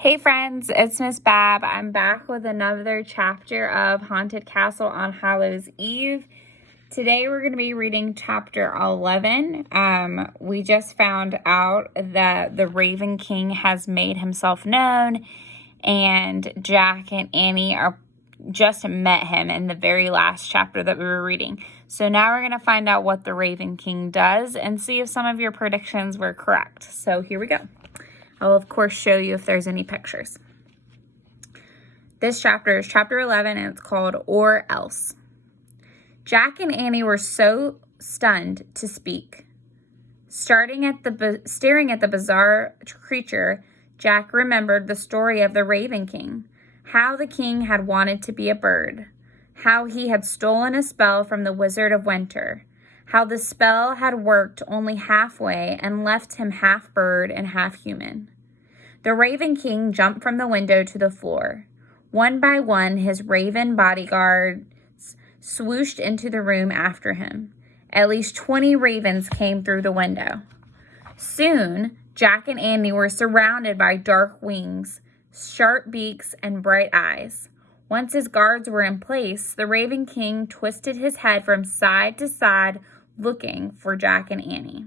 Hey friends, it's Miss Bab. I'm back with another chapter of Haunted Castle on Hallows Eve. Today we're going to be reading chapter 11. We just found out that the Raven King has made himself known, and Jack and Annie just met him in the very last chapter that we were reading. So now we're going to find out what the Raven King does and see if some of your predictions were correct. So here we go. I'll, of course, show you if there's any pictures. This chapter is chapter 11, and it's called Or Else. Jack and Annie were so stunned to speak. Staring at the bizarre creature, Jack remembered the story of the Raven King, how the king had wanted to be a bird, how he had stolen a spell from the Wizard of Winter, how the spell had worked only halfway and left him half bird and half human. The Raven King jumped from the window to the floor. One by one, his raven bodyguards swooshed into the room after him. At least 20 ravens came through the window. Soon, Jack and Andy were surrounded by dark wings, sharp beaks, and bright eyes. Once his guards were in place, the Raven King twisted his head from side to side, looking for Jack and Annie.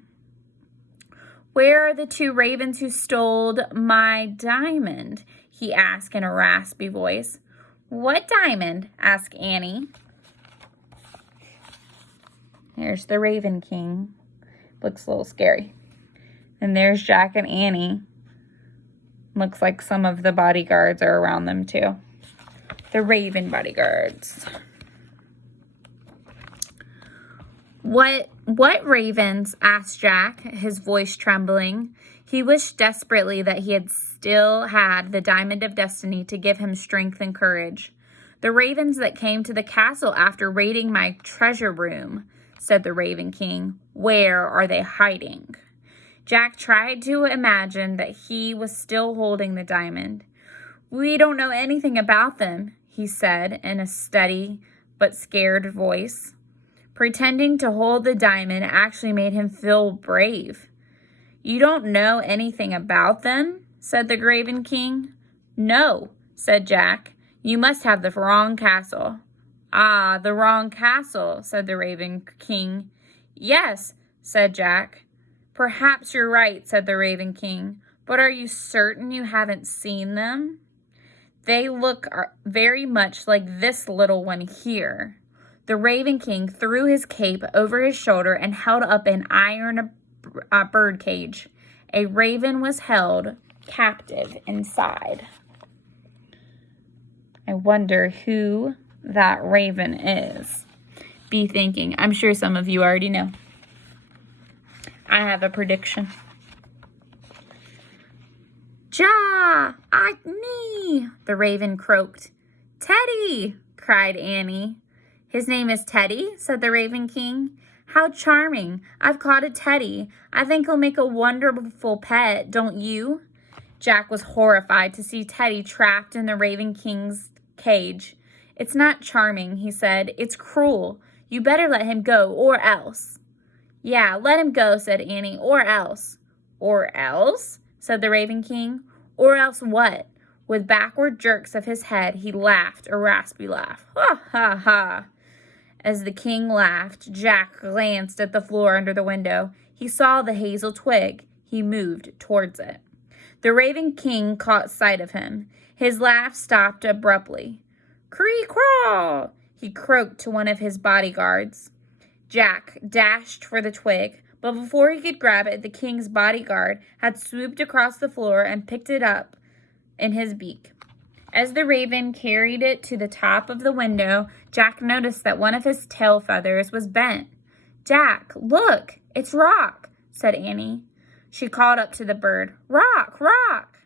"Where are the two ravens who stole my diamond?" he asked in a raspy voice. "What diamond?" asked Annie. There's the Raven King. Looks a little scary. And there's Jack and Annie. Looks like some of the bodyguards are around them too. The Raven bodyguards. What ravens?" asked Jack, his voice trembling. He wished desperately that he had still had the Diamond of Destiny to give him strength and courage. "The ravens that came to the castle after raiding my treasure room," said the Raven King. "Where are they hiding?" Jack tried to imagine that he was still holding the diamond. "We don't know anything about them," he said in a steady but scared voice. Pretending to hold the diamond actually made him feel brave. "You don't know anything about them?" said the Raven King. "No," said Jack. "You must have the wrong castle." "Ah, the wrong castle," said the Raven King. "Yes," said Jack. "Perhaps you're right," said the Raven King. "But are you certain you haven't seen them? They look very much like this little one here." The Raven King threw his cape over his shoulder and held up an iron bird cage. A raven was held captive inside. I wonder who that raven is. Be thinking. I'm sure some of you already know. I have a prediction. "Ja! Me!" the raven croaked. "Teddy!" cried Annie. "His name is Teddy," said the Raven King. "How charming. I've caught a teddy. I think he'll make a wonderful pet, don't you?" Jack was horrified to see Teddy trapped in the Raven King's cage. "It's not charming," he said. "It's cruel. You better let him go, or else." "Yeah, let him go," said Annie, "or else." "Or else?" said the Raven King. "Or else what?" With backward jerks of his head, he laughed a raspy laugh. "Ha, ha, ha." As the king laughed, Jack glanced at the floor under the window. He saw the hazel twig. He moved towards it. The Raven King caught sight of him. His laugh stopped abruptly. "Cree-craw!" he croaked to one of his bodyguards. Jack dashed for the twig, but before he could grab it, the king's bodyguard had swooped across the floor and picked it up in his beak. As the raven carried it to the top of the window, Jack noticed that one of his tail feathers was bent. "Jack, look, it's Rock," said Annie. She called up to the bird, "Rock, Rock."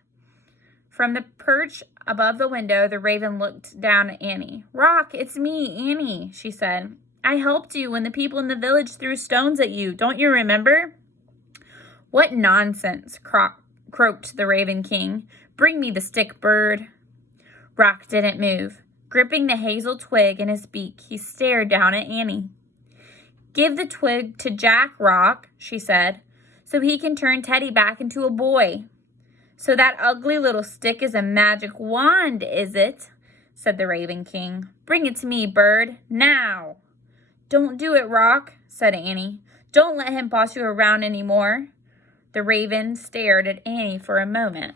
From the perch above the window, the raven looked down at Annie. "Rock, it's me, Annie," she said. "I helped you when the people in the village threw stones at you. Don't you remember?" "What nonsense," croaked the Raven King. "Bring me the stick, bird." Rock didn't move. Gripping the hazel twig in his beak, he stared down at Annie. "Give the twig to Jack, Rock," she said, "so he can turn Teddy back into a boy." "So that ugly little stick is a magic wand, is it?" said the Raven King. "Bring it to me, bird, now." "Don't do it, Rock," said Annie. "Don't let him boss you around any more." The raven stared at Annie for a moment.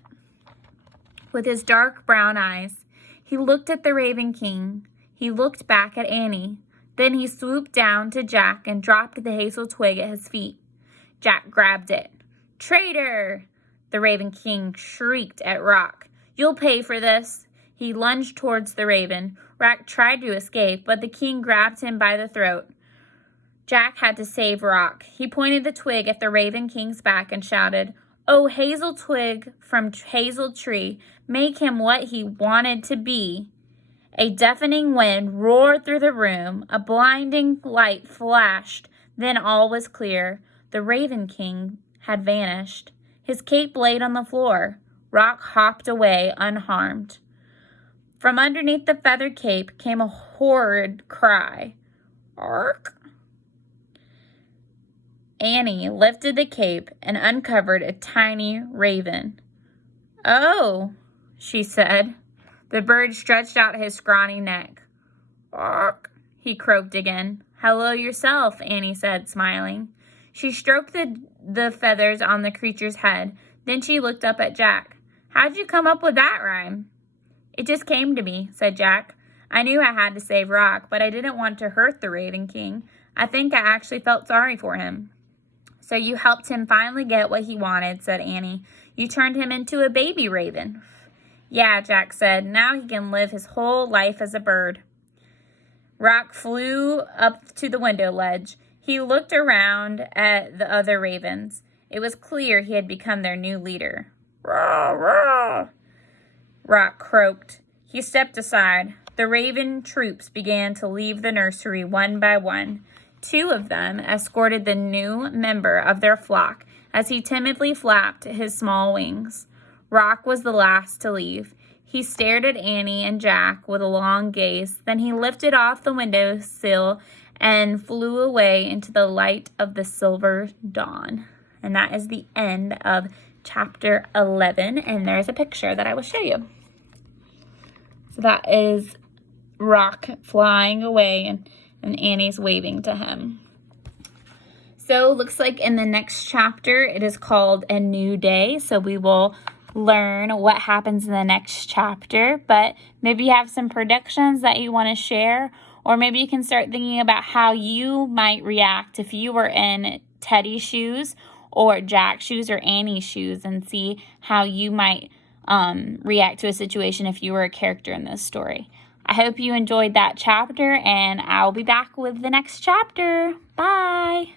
With his dark brown eyes, he looked at the Raven King. He looked back at Annie. Then he swooped down to Jack and dropped the hazel twig at his feet. Jack grabbed it. "Traitor!" The Raven King shrieked at Rock. "You'll pay for this." He lunged towards the raven. Rock tried to escape, but the king grabbed him by the throat. Jack had to save Rock. He pointed the twig at the Raven King's back and shouted, "Oh, hazel twig from hazel tree, make him what he wanted to be." A deafening wind roared through the room. A blinding light flashed. Then all was clear. The Raven King had vanished. His cape laid on the floor. Rock hopped away unharmed. From underneath the feathered cape came a horrid cry. "Ark!" Annie lifted the cape and uncovered a tiny raven. "Oh," she said. The bird stretched out his scrawny neck. "Ark," he croaked again. "Hello yourself," Annie said, smiling. She stroked the feathers on the creature's head. Then she looked up at Jack. "How'd you come up with that rhyme?" "It just came to me," said Jack. "I knew I had to save Rock, but I didn't want to hurt the Raven King. I think I actually felt sorry for him." "So you helped him finally get what he wanted," said Annie. "You turned him into a baby raven." "Yeah," Jack said. "Now he can live his whole life as a bird." Rock flew up to the window ledge. He looked around at the other ravens. It was clear he had become their new leader. "Rah, rah," Rock croaked. He stepped aside. The raven troops began to leave the nursery one by one. 2 of them escorted the new member of their flock as he timidly flapped his small wings. Rock was the last to leave. He stared at Annie and Jack with a long gaze. Then he lifted off the windowsill and flew away into the light of the silver dawn. And that is the end of chapter 11. And there's a picture that I will show you. So that is Rock flying away and Annie's waving to him. So looks like in the next chapter, it is called A New Day. So we will learn what happens in the next chapter, but maybe you have some predictions that you want to share, or maybe you can start thinking about how you might react if you were in Teddy's shoes or Jack's shoes or Annie's shoes, and see how you might react to a situation if you were a character in this story. I hope you enjoyed that chapter, and I'll be back with the next chapter. Bye!